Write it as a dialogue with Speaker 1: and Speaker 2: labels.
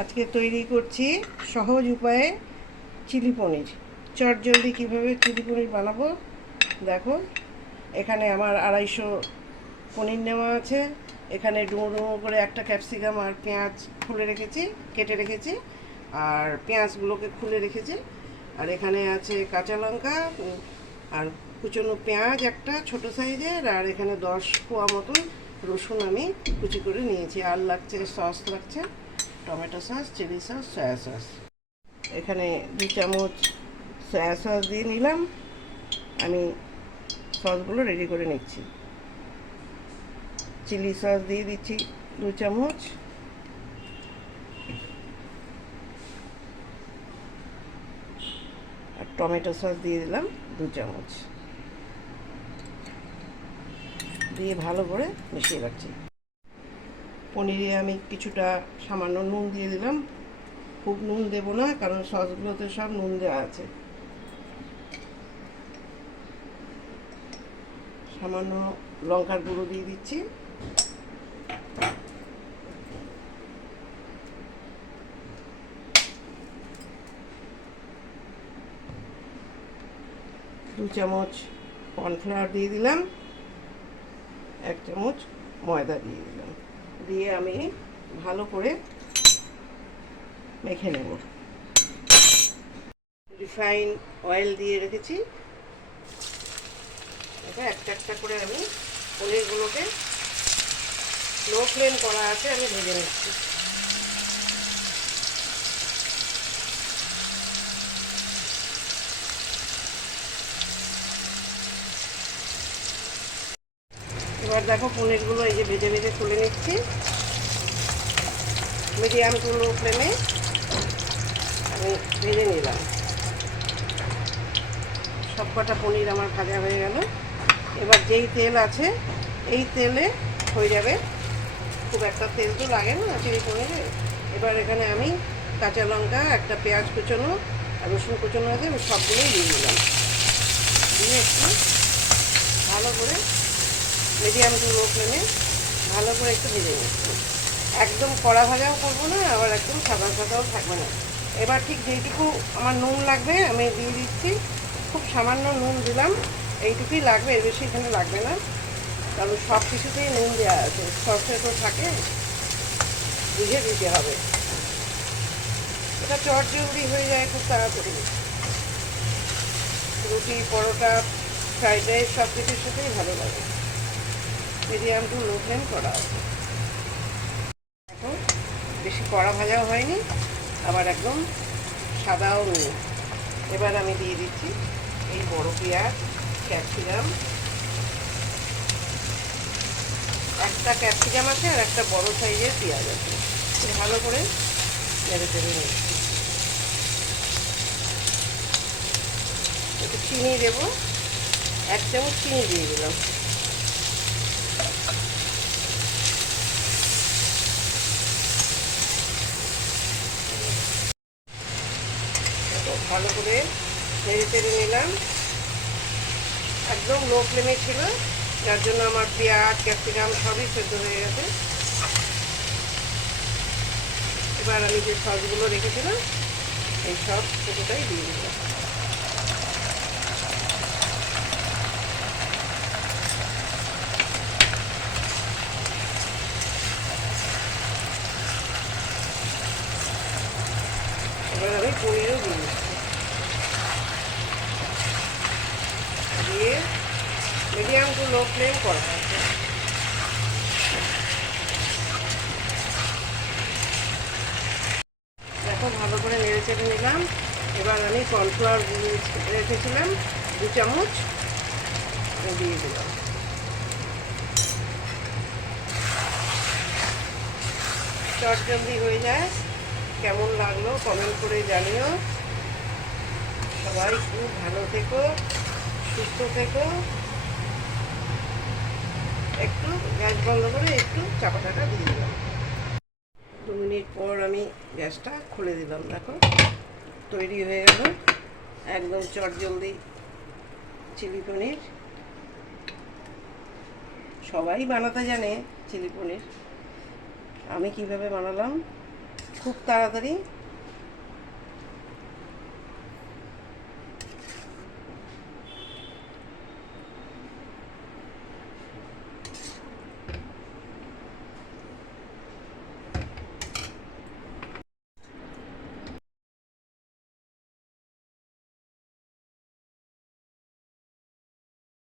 Speaker 1: আজকে তৈরি করছি সহজ উপায়ে চিলি পনির। চট জলদি কীভাবে চিলি পনির বানাবো? দেখো, এখানে আমার আড়াইশো পনির নেওয়া আছে। এখানে ডুমো ডুমো করে একটা ক্যাপসিকাম আর পেঁয়াজ খুলে রেখেছি, কেটে রেখেছি, আর পেঁয়াজগুলোকে খুলে রেখেছি। আর এখানে আছে কাঁচা লঙ্কা, আর কুচনো পেঁয়াজ একটা ছোট সাইজের, আর এখানে দশ কোয়া মতন রসুন আমি কুচি করে নিয়েছি। আর লাগছে, সস লাগছে। Tomato sauce, chilli sauce, soya sauce. এখানে দু চামচ সয়া সস দিয়ে নিলাম। আমি সসগুলো রেডি করে নিচ্ছি। চিলি সস দিয়ে দিচ্ছি দু চামচ। আর টমেটো সস দিয়ে দিলাম দু চামচ। দিয়ে ভালো করে মিশিয়ে রাখছি। পনিরে আমি কিছুটা সামান্য নুন দিয়ে দিলাম। খুব নুন দেবো না, কারণ সসগুলোতে সব নুন দেওয়া আছে। সামান্য লঙ্কার গুঁড়ো দিয়ে দিচ্ছি। দু চামচ কর্নফ্লাওয়ার দিয়ে দিলাম। এক চামচ ময়দা দিয়ে দিলাম। দিয়ে আমি ভালো করে মেখে নেব। রিফাইন অয়েল দিয়ে রেখেছি। একটা একটা করে আমি পনিরগুলোকে লো ফ্লেম করা আছে, আমি ভেজে নিচ্ছি। এবার দেখো পনিরগুলো এই যে ভেজে ভেজে তুলে নিচ্ছি। মিডিয়াম টু লো ফ্লেমে আমি ভেজে নিলাম। সব কটা পনির আমার ভাজা হয়ে গেল। এবার যেই তেল আছে, এই তেলে হয়ে যাবে। খুব একটা তেল তো লাগে না চিলি পনিরে। এবার এখানে আমি কাঁচা লঙ্কা, একটা পেঁয়াজ কুচোনো, আর রসুন কুচোনো আছে, আমি সবগুলোই দিয়ে দিলাম। দিয়ে একটু ভালো করে মিডিয়াম টু লো ফ্লেমে ভালো করে একটু ভেজে নিচ্ছি। একদম কড়া ভাজাও করব না, আবার একদম সাদা সাদাও থাকবে না। এবার ঠিক যেইটুকু আমার নুন লাগবে, আমি দিয়ে দিচ্ছি। খুব সামান্য নুন দিলাম, এইটুকুই লাগবে, এর বেশি এখানে লাগবে না। কারণ সব কিছুতেই নুন দেওয়া আছে, সসে তো থাকে, বুঝে দিতে হবে। এটা চট জলদি হয়ে যায় খুব তাড়াতাড়ি। রুটি, পরোটা, ফ্রাইড রাইস সব কিছুর সাথেই ভালো লাগে। মিডিয়াম টু লো ফ্লেম করা এখন বেশি কড়া ভাজাও হয়নি, আবার একদম সাদাও নেই। এবার আমি দিয়ে দিচ্ছি এই বড় পেঁয়াজ, ক্যাপসিকাম। একটা ক্যাপসিকাম আছে আর একটা বড় সাইজের পেঁয়াজ আছে। ভালো করে নেড়ে চেড়ে নিচ্ছি। একটু চিনি দেবো। এক চামচ চিনি দিয়ে দিলাম দেখো, ভালো করে নেড়ে চেড়ে নিলাম। একদম লো ফ্লেমে ছিল, যার জন্য আমার পেঁয়াজ, ক্যাপসিকাম সবই সেদ্ধ হয়ে গেছে। এবার আমি যে সসগুলো রেখেছিলাম, এই সব পুরোটাই দিয়ে দিলাম। এবার আমি পনিরও দিয়ে মিডিয়াম টু লো ফ্লেম করা আছে দেখো, ভালো করে নেড়ে চেড়ে নিলাম। এবার আমি কর্নফ্লাওয়ার রেখেছিলাম, দু চামচ দিয়ে দিলাম। চট জলদি হয়ে যায়। কেমন লাগল কমেন্ট করে জানিও। সবাই খুব ভালো থেকো, সুস্থ থেকো। একটু গ্যাস বন্ধ করে একটু চাপাটাটা দিয়ে দিলাম। দু মিনিট পর আমি গ্যাসটা খুলে দিলাম, দেখো। তৈরি হয়ে গেল। একদম চট জলদি চিলি পনির। সবাই বানাতে জানে চিলি পনির। আমি কীভাবে বানালাম? খুব তাড়াতাড়ি